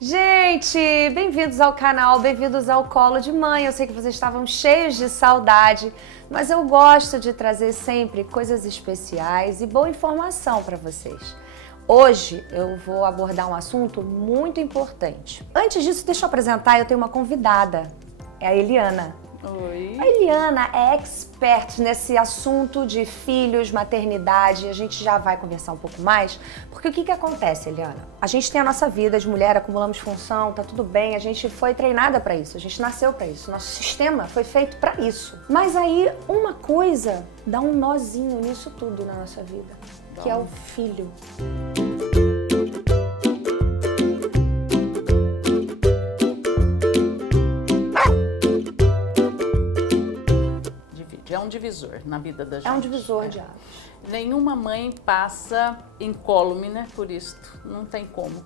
Gente, bem-vindos ao canal, bem-vindos ao Colo de Mãe. Eu sei que vocês estavam cheios de saudade, mas eu gosto de trazer sempre coisas especiais e boa informação para vocês. Hoje eu vou abordar um assunto muito importante. Antes disso, deixa eu apresentar, eu tenho uma convidada, é a Eliana. Oi. A Eliana é expert nesse assunto de filhos, maternidade. A gente já vai conversar um pouco mais, porque o que acontece, Eliana? A gente tem a nossa vida de mulher, acumulamos função, tá tudo bem, a gente foi treinada para isso, a gente nasceu para isso, nosso sistema foi feito para isso. Mas aí uma coisa dá um nozinho nisso tudo na nossa vida, que é o filho. É um divisor na vida da gente. É um divisor de águas. Nenhuma mãe passa incólume, né, por isto. Não tem como.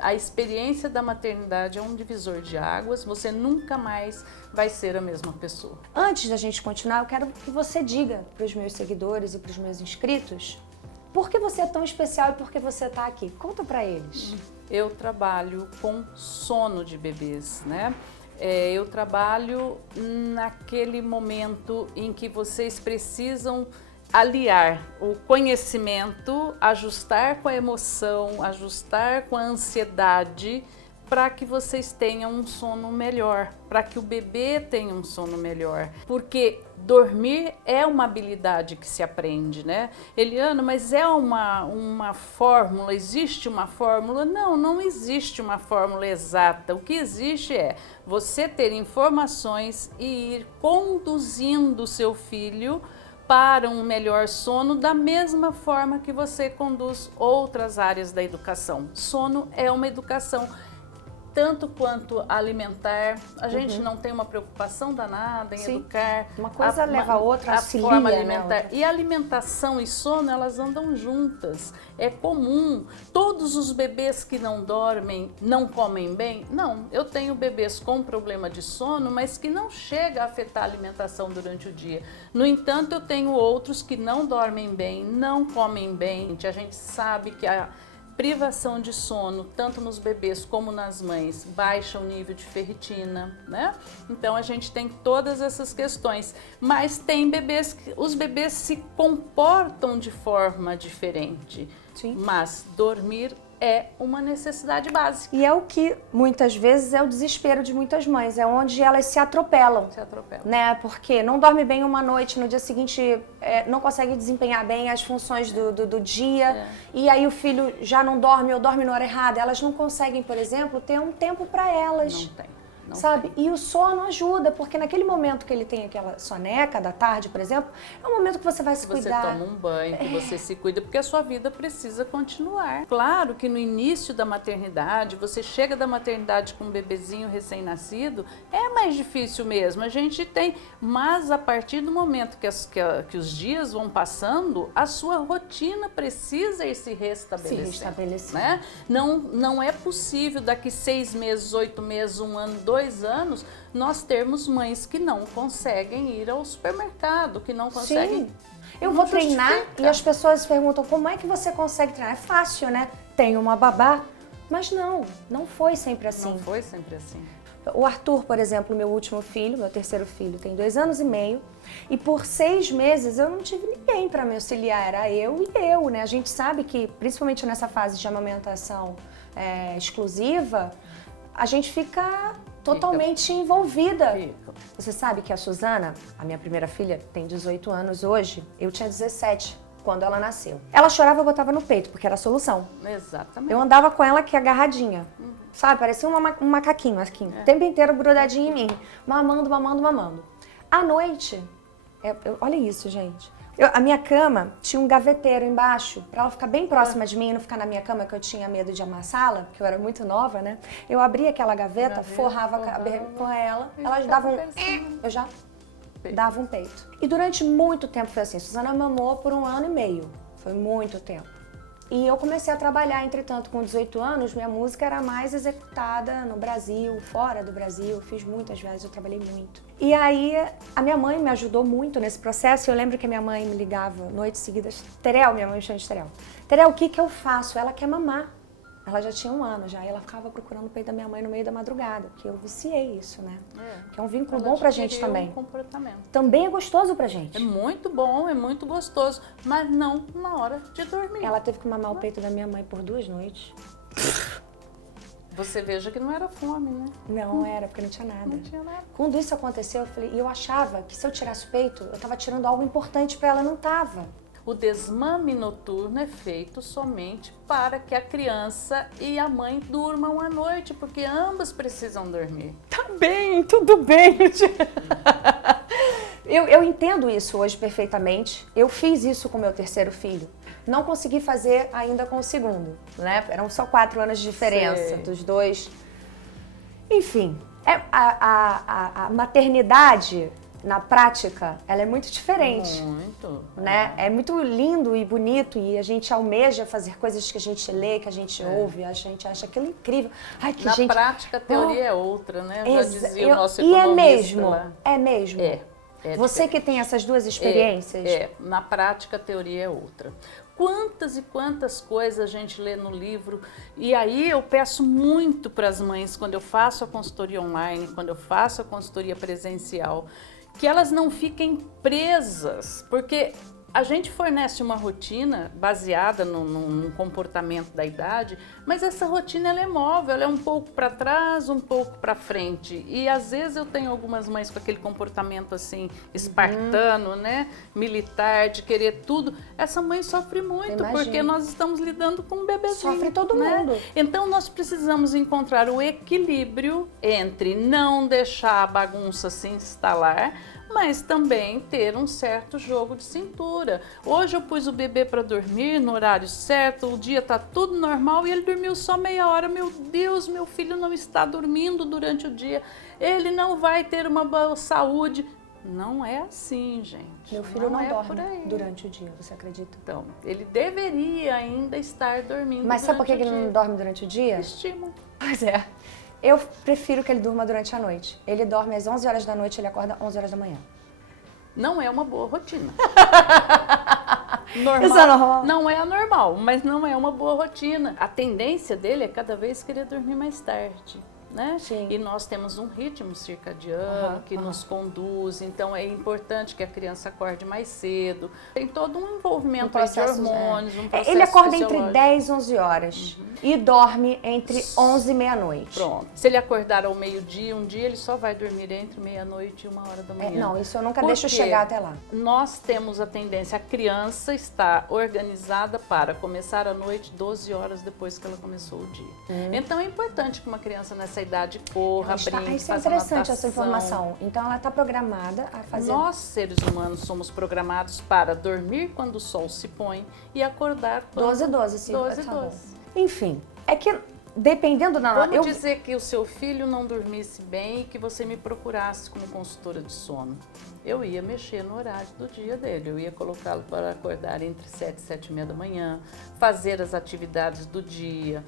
A experiência da maternidade é um divisor de águas. Você nunca mais vai ser a mesma pessoa. Antes da gente continuar, eu quero que você diga para os meus seguidores e para os meus inscritos por que você é tão especial e por que você está aqui. Conta para eles. Eu trabalho com sono de bebês, né? Eu trabalho naquele momento em que vocês precisam aliar o conhecimento, ajustar com a emoção, ajustar com a ansiedade para que vocês tenham um sono melhor, para que o bebê tenha um sono melhor. Porque dormir é uma habilidade que se aprende, né? Eliana, mas é uma fórmula, existe uma fórmula? Não, não existe uma fórmula exata. O que existe é você ter informações e ir conduzindo o seu filho para um melhor sono da mesma forma que você conduz outras áreas da educação. Sono é uma educação. Tanto quanto alimentar, a gente não tem uma preocupação danada em educar. Uma coisa leva a outra, a forma alimentar. Né? E alimentação e sono, elas andam juntas. É comum. Todos os bebês que não dormem, não comem bem? Não. Eu tenho bebês com problema de sono, mas que não chega a afetar a alimentação durante o dia. No entanto, eu tenho outros que não dormem bem, não comem bem. A gente sabe que a privação de sono, tanto nos bebês como nas mães, baixa o nível de ferritina, né? Então a gente tem todas essas questões, mas tem bebês que os bebês se comportam de forma diferente. Sim. Mas dormir é uma necessidade básica. E é o que muitas vezes é o desespero de muitas mães, é onde elas se atropelam. Se atropelam. Né? Porque não dorme bem uma noite, no dia seguinte não consegue desempenhar bem as funções do dia, e aí o filho já não dorme ou dorme na hora errada. Elas não conseguem, por exemplo, ter um tempo para elas. Não tem. Não sabe? tem. E o sono ajuda, porque naquele momento que ele tem aquela soneca da tarde, por exemplo, é um momento que você vai se cuidar. Você toma um banho, que você se cuida, porque a sua vida precisa continuar. Claro que no início da maternidade, você chega da maternidade com um bebezinho recém-nascido, é mais difícil mesmo, a gente tem, mas a partir do momento que os dias vão passando, a sua rotina precisa ir se restabelecendo. Né? Não é possível daqui 6 meses, 8 meses, 1 ano, 2 anos, nós termos mães que não conseguem ir ao supermercado, que não conseguem. Sim. Eu vou treinar e as pessoas perguntam como é que você consegue treinar? É fácil, né? Tenho uma babá, mas não foi sempre assim. Não foi sempre assim. O Arthur, por exemplo, meu último filho, meu terceiro filho, tem 2 anos e meio, e por 6 meses eu não tive ninguém para me auxiliar, era eu e eu, né? A gente sabe que, principalmente nessa fase de amamentação exclusiva, a gente fica totalmente envolvida. Você sabe que a Suzana, a minha primeira filha, tem 18 anos hoje, eu tinha 17 quando ela nasceu. Ela chorava, eu botava no peito, porque era a solução. Exatamente. Eu andava com ela aqui agarradinha, sabe? Parecia um macaquinho, assim, o tempo inteiro grudadinho em mim, mamando. À noite, olha isso, gente. A minha cama tinha um gaveteiro embaixo, pra ela ficar bem próxima de mim e não ficar na minha cama, que eu tinha medo de amassá-la, porque eu era muito nova, né? Eu abria aquela gaveta, forrava com ela dava eu já dava um peito. E durante muito tempo foi assim. Suzana mamou por 1 ano e meio, foi muito tempo. E eu comecei a trabalhar, entretanto, com 18 anos, minha música era mais executada no Brasil, fora do Brasil, fiz muitas viagens, eu trabalhei muito. E aí, a minha mãe me ajudou muito nesse processo, eu lembro que a minha mãe me ligava noites seguidas, Terel, minha mãe me chama de Terel. Terel, o que eu faço? Ela quer mamar. Ela já tinha 1 ano já, e ela ficava procurando o peito da minha mãe no meio da madrugada, porque eu viciei isso, né? Que é um vínculo bom pra gente também. Um comportamento. Também é gostoso pra gente. É muito bom, é muito gostoso, mas não na hora de dormir. Ela teve que mamar o peito da minha mãe por 2 noites. Você veja que não era fome, né? Não era, porque não tinha nada. Não tinha nada. Quando isso aconteceu, eu achava que se eu tirasse o peito, eu tava tirando algo importante pra ela, não tava. O desmame noturno é feito somente para que a criança e a mãe durmam à noite, porque ambas precisam dormir. Tá bem, tudo bem. Eu entendo isso hoje perfeitamente. Eu fiz isso com meu 3º filho. Não consegui fazer ainda com o 2º, né? Eram só 4 anos de diferença dos dois. Enfim, a maternidade, na prática, ela é muito diferente. Muito. Né? É muito lindo e bonito e a gente almeja fazer coisas que a gente lê, que a gente ouve, a gente acha aquilo incrível. Ai, que Na gente... prática, a teoria é outra, né? Já dizia o nosso E economista é mesmo, lá. é mesmo. Você que tem essas duas experiências. Na prática a teoria é outra. Quantas e quantas coisas a gente lê no livro, e aí eu peço muito para as mães, quando eu faço a consultoria online, quando eu faço a consultoria presencial, que elas não fiquem presas, porque a gente fornece uma rotina baseada num comportamento da idade, mas essa rotina ela é móvel, ela é um pouco para trás, um pouco para frente. E às vezes eu tenho algumas mães com aquele comportamento assim, espartano, né? Militar, de querer tudo. Essa mãe sofre muito, porque nós estamos lidando com um bebezinho. Sofre todo mundo. Então nós precisamos encontrar o equilíbrio entre não deixar a bagunça se instalar, mas também ter um certo jogo de cintura. Hoje eu pus o bebê para dormir no horário certo, o dia tá tudo normal e ele dormiu só meia hora. Meu Deus, meu filho não está dormindo durante o dia, ele não vai ter uma boa saúde. Não é assim, gente. Meu filho não dorme durante o dia, você acredita? Então, ele deveria ainda estar dormindo. Mas sabe por que ele não dorme durante o dia? Estímulo. Pois é. Eu prefiro que ele durma durante a noite. Ele dorme às 11 horas da noite, ele acorda às 11 horas da manhã. Não é uma boa rotina. Isso é normal. Não é anormal, mas não é uma boa rotina. A tendência dele é cada vez querer dormir mais tarde. Né? Sim. E nós temos um ritmo circadiano que nos conduz, então é importante que a criança acorde mais cedo. Tem todo um envolvimento de hormônios, um processo Ele acorda entre 10 e 11 horas e dorme entre 11 e meia-noite. Pronto. Se ele acordar ao meio-dia, um dia ele só vai dormir entre meia-noite e 1 hora da manhã. Não, isso eu nunca deixo chegar até lá. Nós temos a tendência, a criança está organizada para começar a noite 12 horas depois que ela começou o dia. Então é importante que uma criança nessa idade corra, brinque, isso é faça interessante natação. essa informação. Então ela está programada a fazer... Nós, seres humanos, somos programados para dormir quando o sol se põe e acordar quando... 12, sim. 12. Enfim, é que dependendo da... Vamos dizer que o seu filho não dormisse bem e que você me procurasse como consultora de sono. Eu ia mexer no horário do dia dele, eu ia colocá-lo para acordar entre 7 e 7 e meia da manhã, fazer as atividades do dia,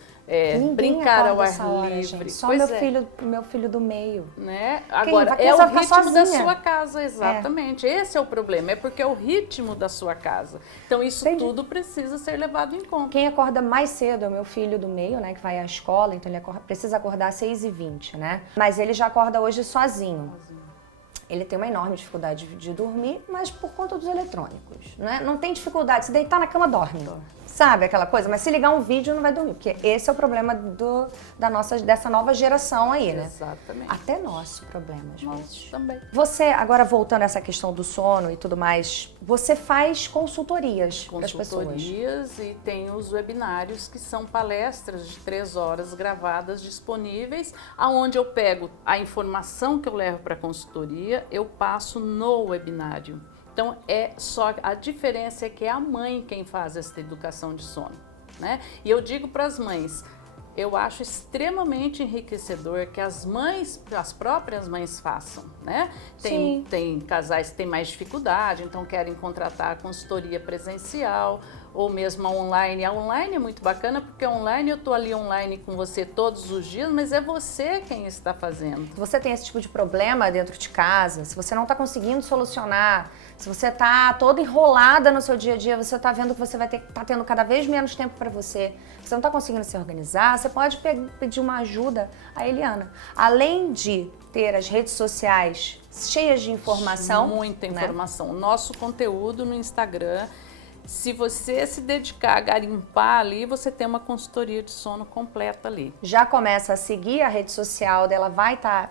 brincar ao ar livre. Gente. Só meu filho do meio. Né? Agora, é o ritmo da sua casa, exatamente. Esse é o problema, é porque é o ritmo da sua casa. Então isso tudo precisa ser levado em conta. Quem acorda mais cedo é o meu filho do meio, né, que vai à escola, então ele precisa acordar às 6h20, né? Mas ele já acorda hoje sozinho. Ele tem uma enorme dificuldade de dormir, mas por conta dos eletrônicos, né? Não tem dificuldade, se deitar na cama, dorme. Sabe aquela coisa? Mas se ligar um vídeo, não vai dormir, porque esse é o problema dessa nova geração aí, né? Exatamente. Até nosso problema, às vezes. Também. Você, agora voltando a essa questão do sono e tudo mais, você faz consultorias para as pessoas. Consultorias e tem os webinários, que são palestras de 3 horas gravadas, disponíveis, aonde eu pego a informação que eu levo para a consultoria, eu passo no webinário. Então, a diferença é que é a mãe quem faz essa educação de sono, né? E eu digo para as mães, eu acho extremamente enriquecedor que as próprias mães façam, né? Tem casais que têm mais dificuldade, então querem contratar a consultoria presencial, ou mesmo a online. A online é muito bacana porque online eu estou ali online com você todos os dias, mas é você quem está fazendo. Se você tem esse tipo de problema dentro de casa, se você não está conseguindo solucionar, se você está toda enrolada no seu dia a dia, você está vendo que você tá tendo cada vez menos tempo para você não está conseguindo se organizar, você pode pedir uma ajuda à Eliana. Além de ter as redes sociais cheias de informação. Muita informação. O nosso conteúdo no Instagram, se você se dedicar a garimpar ali, você tem uma consultoria de sono completa ali. Já começa a seguir a rede social dela,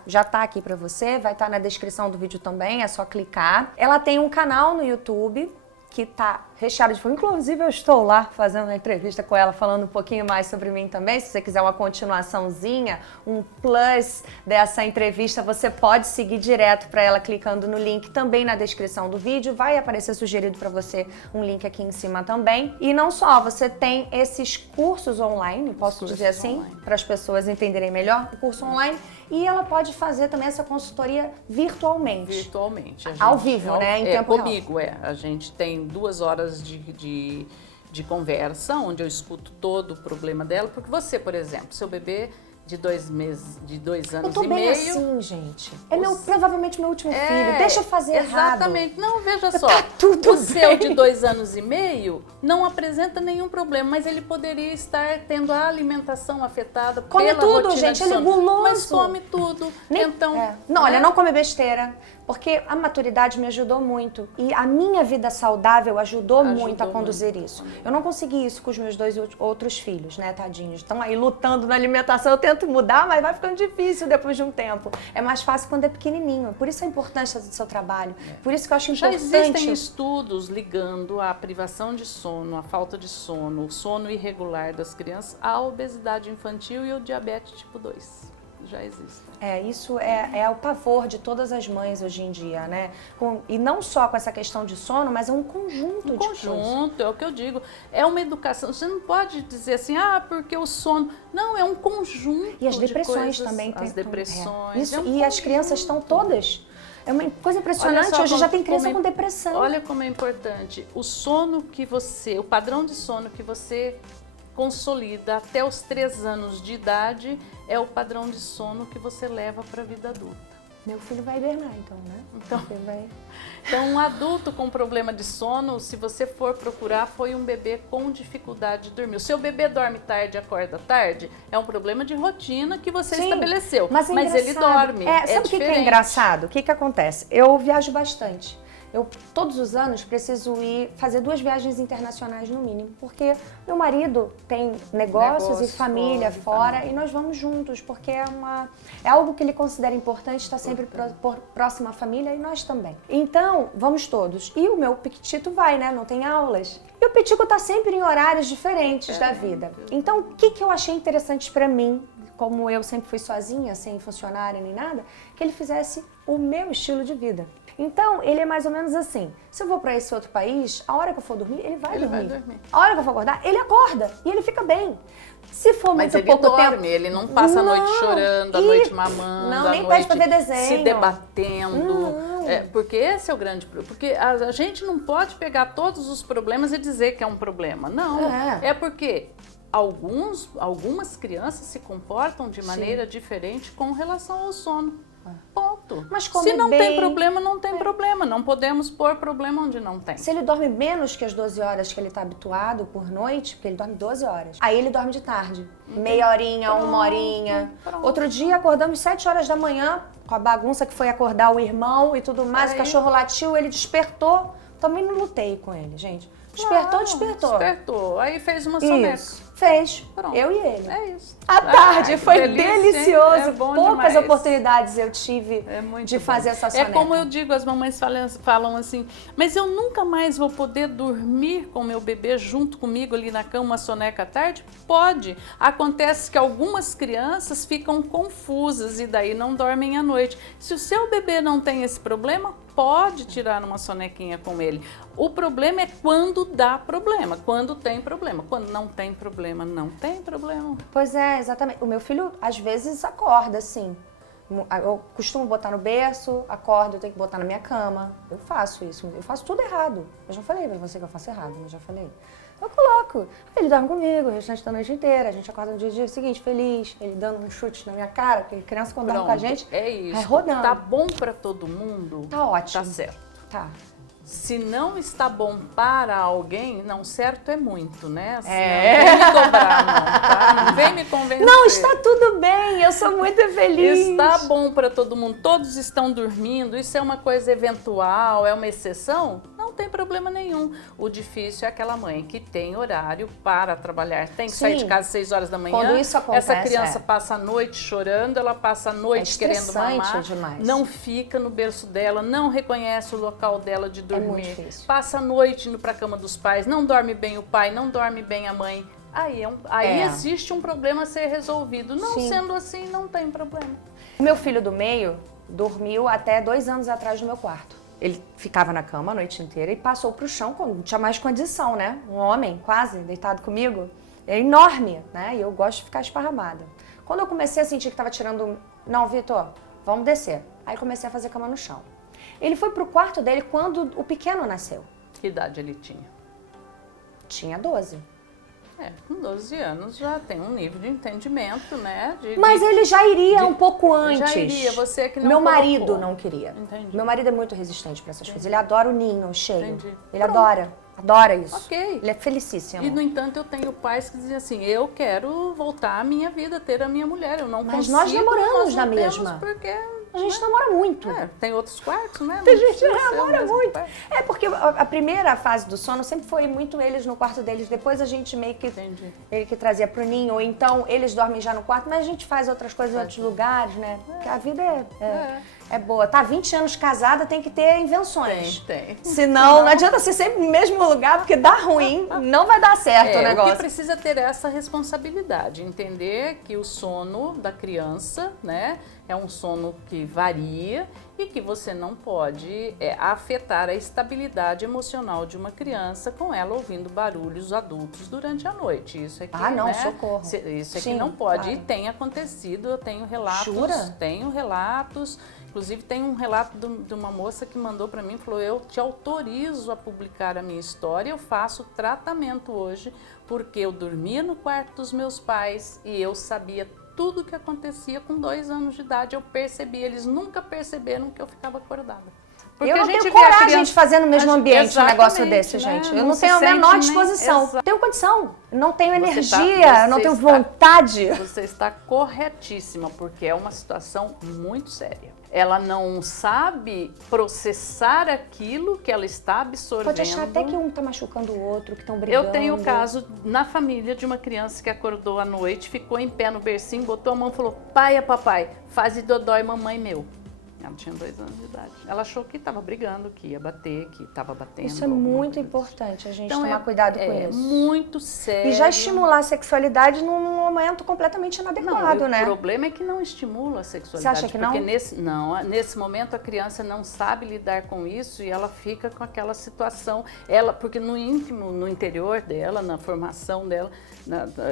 já tá aqui para você, vai estar na descrição do vídeo também, é só clicar. Ela tem um canal no YouTube que tá recheado de fogo. Inclusive, eu estou lá fazendo uma entrevista com ela, falando um pouquinho mais sobre mim também. Se você quiser uma continuaçãozinha, um plus dessa entrevista, você pode seguir direto para ela clicando no link também na descrição do vídeo. Vai aparecer sugerido para você um link aqui em cima também. E não só, você tem esses cursos online, posso dizer assim, para as pessoas entenderem melhor, o curso online. E ela pode fazer também essa consultoria virtualmente. Virtualmente. Ao vivo, né? Em tempo real. Comigo, A gente tem 2 horas de conversa, onde eu escuto todo o problema dela. Porque você, por exemplo, seu bebê de 2 meses, de 2 anos e meio... Eu tô bem assim, gente. É provavelmente meu último filho. Deixa eu fazer errado. Exatamente. Não, veja só. Tá tudo o seu de 2 anos e meio não apresenta nenhum problema, mas ele poderia estar tendo a alimentação afetada pela tudo, rotina gente. de Ele é sono. guloso. Mas come tudo. Então... Não, olha, não come besteira. Porque a maturidade me ajudou muito. E a minha vida saudável ajudou muito a conduzir isso. Eu não consegui isso com os meus 2 outros filhos, né, tadinhos. Estão aí lutando na alimentação. Eu tento mudar, mas vai ficando difícil depois de um tempo. É mais fácil quando é pequenininho. Por isso a importância do seu trabalho. Por isso que eu acho importante... Já existem estudos ligando a privação de sono, a falta de sono, o sono irregular das crianças, à obesidade infantil e o diabetes tipo 2. Já existe. Isso é o pavor de todas as mães hoje em dia, né? E não só com essa questão de sono, mas é um conjunto de coisas. É o que eu digo. É uma educação. Você não pode dizer assim, porque o sono... Não, é um conjunto. E as depressões de coisas, também. As depressões. E as crianças estão todas... É uma coisa impressionante, hoje já tem criança com depressão. Olha como é importante. O sono que você... O padrão de sono que você consolida até os 3 anos de idade é o padrão de sono que você leva para a vida adulta. Meu filho vai hibernar, então, né? Então, um adulto com problema de sono, se você for procurar, foi um bebê com dificuldade de dormir. O seu bebê dorme tarde e acorda tarde, é um problema de rotina que você estabeleceu. Mas ele dorme. Sabe o que é engraçado? O que acontece? Eu viajo bastante. Eu, todos os anos, preciso fazer 2 viagens internacionais no mínimo, porque meu marido tem negócios e família fora e nós vamos juntos, porque é algo que ele considera importante, estar sempre próximo à família e nós também. Então, vamos todos. E o meu Piquitito vai, né? Não tem aulas. E o Pitico tá sempre em horários diferentes da vida. Então, o que eu achei interessante pra mim, como eu sempre fui sozinha, sem funcionária nem nada, que ele fizesse o meu estilo de vida. Então, ele é mais ou menos assim. Se eu vou pra esse outro país, a hora que eu for dormir, ele vai dormir. A hora que eu for acordar, ele acorda e ele fica bem. Se for muito pouco tempo... Mas ele dorme, ele não passa a noite chorando, a noite mamando, não, nem pede pra ver desenho. Se debatendo. Porque esse é o grande problema. Porque a gente não pode pegar todos os problemas e dizer que é um problema. Não, é porque... Algumas crianças se comportam de maneira diferente com relação ao sono. Ponto. Mas se não tem problema, não tem problema. Não podemos pôr problema onde não tem. Se ele dorme menos que as 12 horas que ele está habituado por noite, porque ele dorme 12 horas, aí ele dorme de tarde. Meia horinha, 1 horinha. Outro dia acordamos 7 horas da manhã, com a bagunça que foi acordar o irmão e tudo mais, o cachorro latiu, ele despertou. Também não lutei com ele, gente. Despertou. Aí fez uma soneca. Fez. Pronto. Eu e ele. É isso. À tarde. Foi delicioso. É bom Poucas demais. Oportunidades eu tive de fazer essa soneca. É como eu digo, as mamães falam assim, mas eu nunca mais vou poder dormir com meu bebê junto comigo ali na cama, uma soneca à tarde? Pode. Acontece que algumas crianças ficam confusas e daí não dormem à noite. Se o seu bebê não tem esse problema, pode tirar uma sonequinha com ele. O problema é quando dá problema, quando tem problema. Quando não tem problema, não tem problema. Pois é, exatamente. O meu filho, às vezes, acorda, assim. Eu costumo botar no berço, acordo, eu tenho que botar na minha cama. Eu faço isso. Eu faço tudo errado. Eu já falei pra você que eu faço errado, mas já falei. Eu coloco. Ele dorme comigo o restante da noite inteira. A gente acorda no dia seguinte feliz, ele dando um chute na minha cara, porque criança quando dorme com a gente, é isso. vai rodando. Tá bom pra todo mundo? Tá ótimo. Tá certo. Tá. Se não está bom para alguém, não, certo é muito, né? Assim, não vem me dobrar, não, tá? Não vem me convencer. Não, está tudo bem, eu sou muito feliz. Está bom para todo mundo, todos estão dormindo, isso é uma coisa eventual, é uma exceção? Não tem problema nenhum. O difícil é aquela mãe que tem horário para trabalhar, tem que sair de casa às 6 horas da manhã. Quando isso acontece, essa criança passa a noite chorando, ela passa a noite querendo mamar, demais. não fica no berço dela, não reconhece o local dela de dormir. É muito difícil. Passa a noite indo para a cama dos pais, não dorme bem o pai, não dorme bem a mãe. Aí existe um problema a ser resolvido. Não sendo assim, não tem problema. O meu filho do meio dormiu até 2 anos atrás no meu quarto. Ele ficava na cama a noite inteira e passou pro chão quando não tinha mais condição, né? Um homem quase deitado comigo. É enorme, né? E eu gosto de ficar esparramada. Quando eu comecei a sentir que tava tirando... Não, Vitor, vamos descer. Aí comecei a fazer cama no chão. Ele foi pro quarto dele quando o pequeno nasceu. Que idade ele tinha? Tinha 12. Com 12 anos já tem um nível de entendimento, né? Mas ele já iria um pouco antes. Já iria, você que não Meu colocou. marido não queria. Entendi. Meu marido é muito resistente para essas coisas. Ele adora o ninho cheio. Entendi. Ele adora isso. Ok. Ele é felicíssimo. E, no entanto, eu tenho pais que dizem assim, eu quero voltar à minha vida, ter a minha mulher, eu não Mas consigo. nós namoramos nós na não temos mesma. Porque... A gente namora muito. Tem outros quartos, né? A gente Não precisa ser o namora mesmo muito. quarto. É porque a primeira fase do sono sempre foi muito eles no quarto deles. Depois a gente meio que... Entendi. Ele que trazia pro ninho. Ou então eles dormem já no quarto, mas a gente faz outras coisas em outros lugares, né? Porque a vida é boa. Tá 20 anos casada, tem que ter invenções. Tem. Senão, não adianta ser sempre no mesmo lugar, porque dá ruim, não vai dar certo o negócio. O que precisa ter essa responsabilidade, entender que o sono da criança, né, é um sono que varia e que você não pode afetar a estabilidade emocional de uma criança com ela ouvindo barulhos adultos durante a noite. Isso é que, socorro. Isso é Sim, que não pode. claro. E tem acontecido, eu tenho relatos. Jura? Tenho relatos. Inclusive, tem um relato de uma moça que mandou para mim, falou, eu te autorizo a publicar a minha história, eu faço tratamento hoje, porque eu dormia no quarto dos meus pais e eu sabia tudo o que acontecia com 2 anos de idade, eu percebi, eles nunca perceberam que eu ficava acordada. Porque eu não a gente tenho vê a coragem criança, de fazer no mesmo ambiente um negócio desse, né? gente. Eu não tenho a menor disposição. Tenho condição, não tenho Você energia, não tenho vontade. Você está corretíssima, porque é uma situação muito séria. Ela não sabe processar aquilo que ela está absorvendo. Pode achar até que um tá machucando o outro, que estão brigando. Eu tenho o caso na família de uma criança que acordou à noite, ficou em pé no bercinho, botou a mão e falou, pai é papai, faz dodói mamãe meu. Ela tinha 2 anos de idade. Ela achou que estava brigando, que ia bater, que estava batendo. Isso é muito importante, a gente então, tomar cuidado com isso. É muito sério. E já estimular a sexualidade num momento completamente inadequado, né? O problema é que não estimula a sexualidade. Você acha que não? Porque nesse momento a criança não sabe lidar com isso e ela fica com aquela situação. Porque no íntimo, no interior dela, na formação dela,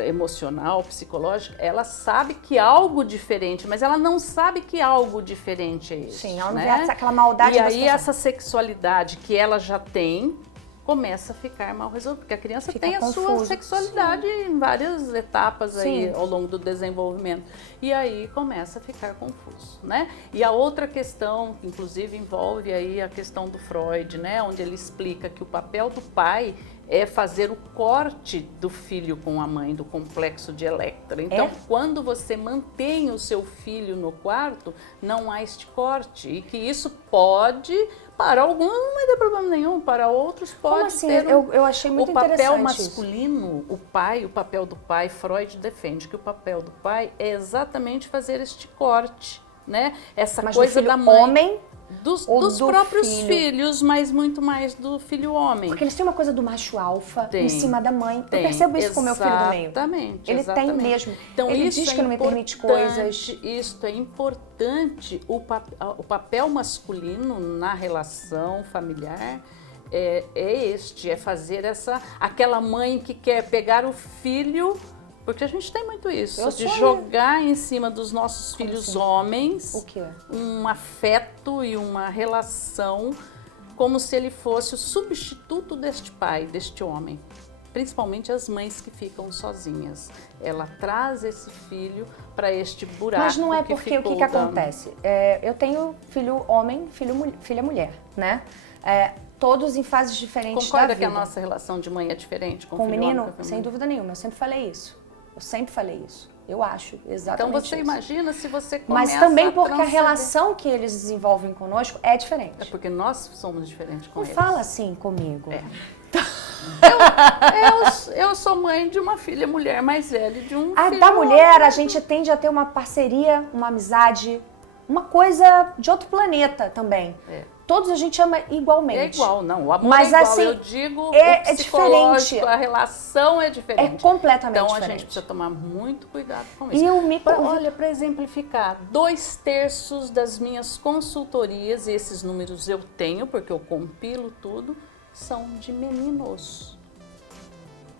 emocional, psicológica, ela sabe que algo diferente, mas ela não sabe que algo diferente é isso. Sim, ela não né? vê aquela maldade. E aí essa sexualidade que ela já tem começa a ficar mal resolvida, porque a criança tem a sua sexualidade em várias etapas aí ao longo do desenvolvimento. E aí começa a ficar confuso, né? E a outra questão, que inclusive envolve aí a questão do Freud, né? Onde ele explica que o papel do pai é fazer o corte do filho com a mãe, do complexo de Electra. Então, quando você mantém o seu filho no quarto, não há este corte. E que isso pode, para alguns não tem problema nenhum, para outros pode. Como assim? ter Eu achei muito interessante. O papel masculino, o papel do pai, Freud defende que o papel do pai é exatamente fazer este corte, né? Essa coisa da mãe. Homem dos próprios filhos, mas muito mais do filho homem. Porque eles têm uma coisa do macho alfa em cima da mãe. Tem. Eu percebo isso com o meu filho do meio. Exatamente. Ele tem mesmo. Então, ele isso diz que não me permite coisas. Isso é importante. O papel masculino na relação familiar é fazer aquela mãe que quer pegar o filho. Porque a gente tem muito isso, de jogar em cima dos nossos filhos homens um afeto e uma relação como se ele fosse o substituto deste pai, deste homem. principalmente as mães que ficam sozinhas. Ela traz esse filho para este buraco. Mas não é que porque o que ficou acontece? Eu tenho filho homem, filha mulher, né? Todos em fases diferentes da Concorda vida. que a nossa relação de mãe é diferente com o Com o filho menino? homem, com o Sem filho dúvida nenhuma, eu sempre falei isso. Eu sempre falei isso. Eu acho exatamente Então você isso. imagina se você começa Mas também porque a transcender. relação que eles desenvolvem conosco é diferente. É porque nós somos diferentes com Não eles. fala assim comigo. Eu sou mãe de uma filha mulher mais velha e de um A filho da mulher, homem. a gente tende a ter uma parceria, uma amizade, uma coisa de outro planeta também. Todos a gente ama igualmente. É igual, não. O amor Mas, é igual. assim, Eu digo é o psicológico, diferente. a relação é diferente. É completamente então, diferente. a gente precisa tomar muito cuidado com E isso. eu me... Olha, para exemplificar, 2/3 das minhas consultorias, e esses números eu tenho, porque eu compilo tudo, são de meninos.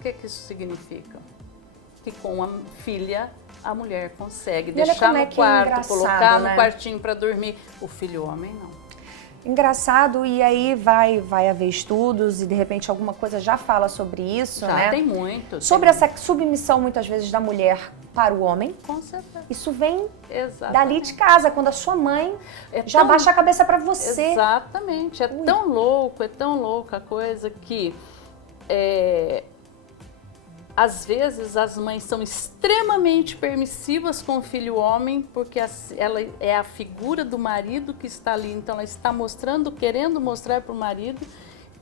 O que isso significa? Que com a filha, a mulher consegue olha deixar como é no que é quarto, engraçado, colocar né? no quartinho para dormir. O filho homem, não. Engraçado, e aí vai haver estudos e de repente alguma coisa já fala sobre isso, Já né? tem muito. Sobre essa submissão, muitas vezes, da mulher para o homem. Com certeza. Isso vem Exatamente. dali de casa, quando a sua mãe É já tão- baixa a cabeça para você. Exatamente. É tão louca a coisa que às vezes as mães são extremamente permissivas com o filho homem, porque ela é a figura do marido que está ali, então ela está mostrando, querendo mostrar para o marido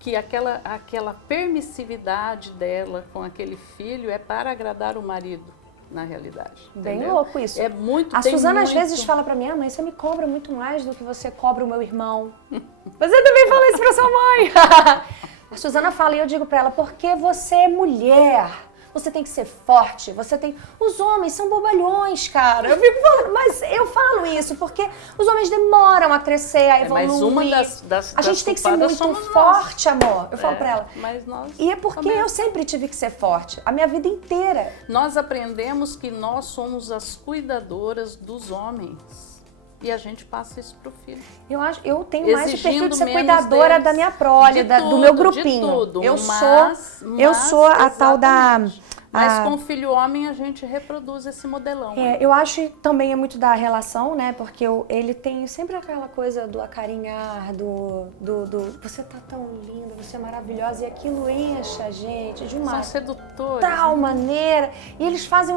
que aquela permissividade dela com aquele filho é para agradar o marido, na realidade. Bem entendeu? louco isso. É muito. A tem Suzana às muito- vezes fala pra mim, mãe, você me cobra muito mais do que você cobra o meu irmão. Você também fala isso pra sua mãe. A Suzana fala e eu digo pra ela, porque você é mulher. Você tem que ser forte, Os homens são bobalhões, cara. Eu fico falando, mas eu falo isso porque os homens demoram a crescer, a evoluir. Mas uma das A gente tem que ser culpadas muito somos nós. forte, amor. Eu falo pra ela. Mas nós E é porque também. eu sempre tive que ser forte, a minha vida inteira. Nós aprendemos que nós somos as cuidadoras dos homens. E a gente passa isso pro filho. Eu tenho mais o perfil Exigindo de ser menos cuidadora deles. da minha prole, De do meu tudo, grupinho. de tudo. Eu Mas, sou a tal da... exatamente. Mas com o filho homem a gente reproduz esse modelão. eu acho que também é muito da relação, né? Porque ele tem sempre aquela coisa do acarinhar, do você tá tão linda, você é maravilhosa, e aquilo enche a gente de uma São sedutores. tal maneira, e eles fazem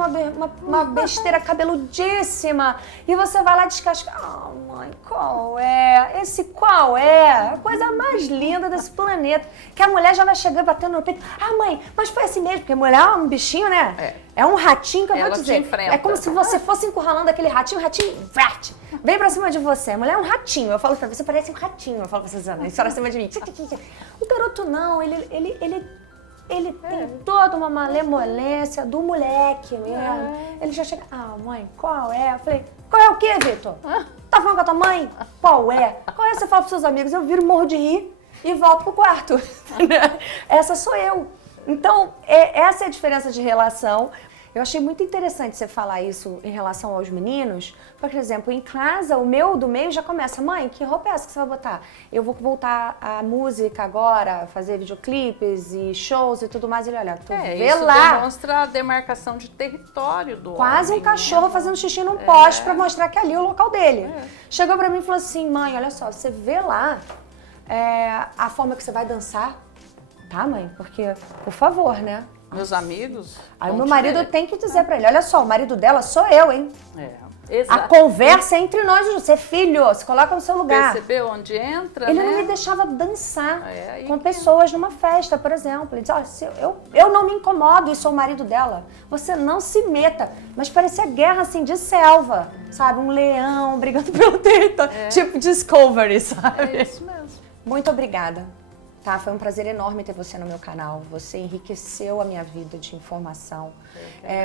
uma besteira cabeludíssima, e você vai lá descascar. Ah, mãe, qual é? Esse qual é? A coisa mais linda desse planeta. Que a mulher já vai chegando, batendo no peito. Ah, mãe, mas foi assim mesmo, porque a mulher é um bichinho, né? É um ratinho que eu vou Ela te dizer. enfrenta. É como se você fosse encurralando aquele ratinho, o ratinho verte, vem pra cima de você. A mulher é um ratinho. Eu falo pra você, parece um ratinho. Eu falo pra Suzana, isso pra cima de mim. O garoto não, ele tem toda uma malemolência do moleque mesmo. Ele já chega, ah, mãe, qual é? Eu falei, qual é o quê, Vitor? Tá falando com a tua mãe? Qual é? Qual é? Você fala pros seus amigos, eu viro, morro de rir e volto pro quarto. Essa sou eu. Então, essa é a diferença de relação. Eu achei muito interessante você falar isso em relação aos meninos. Por exemplo, em casa, o meu do meio já começa. Mãe, que roupa é essa que você vai botar? Eu vou voltar à música agora, fazer videoclipes e shows e tudo mais. Ele, olha, tu vê isso lá. demonstra a demarcação de território do Quase homem, um cachorro né? fazendo xixi num poste pra mostrar que ali é o local dele. Chegou pra mim e falou assim, mãe, olha só, você vê lá a forma que você vai dançar? Tá, mãe? Porque, por favor, né? Meus amigos... Aí o vão meu te marido ver. tem que dizer pra ele, olha só, o marido dela sou eu, hein? A Exato. conversa é entre nós, você é filho, se coloca no seu lugar. Percebeu onde entra, Ele né? não me deixava dançar aí com que- pessoas numa festa, por exemplo. Ele dizia, olha, se eu não me incomodo e sou o marido dela, você não se meta. Mas parecia guerra, assim, de selva, sabe? Um leão brigando pelo território, tipo Discovery, sabe? É isso mesmo. Muito obrigada. Tá, foi um prazer enorme ter você no meu canal. Você enriqueceu a minha vida de informação.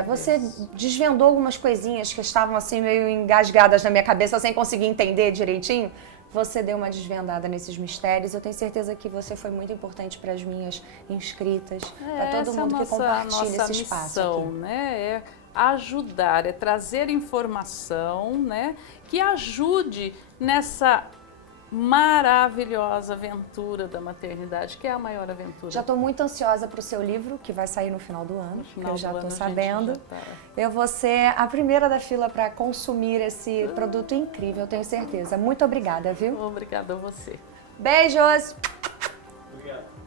Você desvendou algumas coisinhas que estavam assim meio engasgadas na minha cabeça sem conseguir entender direitinho. Você deu uma desvendada nesses mistérios. Eu tenho certeza que você foi muito importante para as minhas inscritas, para todo Essa mundo é que compartilha nossa esse espaço missão, aqui. né? É ajudar, é trazer informação, né? Que ajude nessa maravilhosa aventura da maternidade, que é a maior aventura. Já estou muito ansiosa para o seu livro, que vai sair no final do ano, que eu já estou sabendo. Eu vou ser a primeira da fila para consumir esse produto incrível, eu tenho certeza. Muito obrigada, viu? Obrigada a você. Beijos!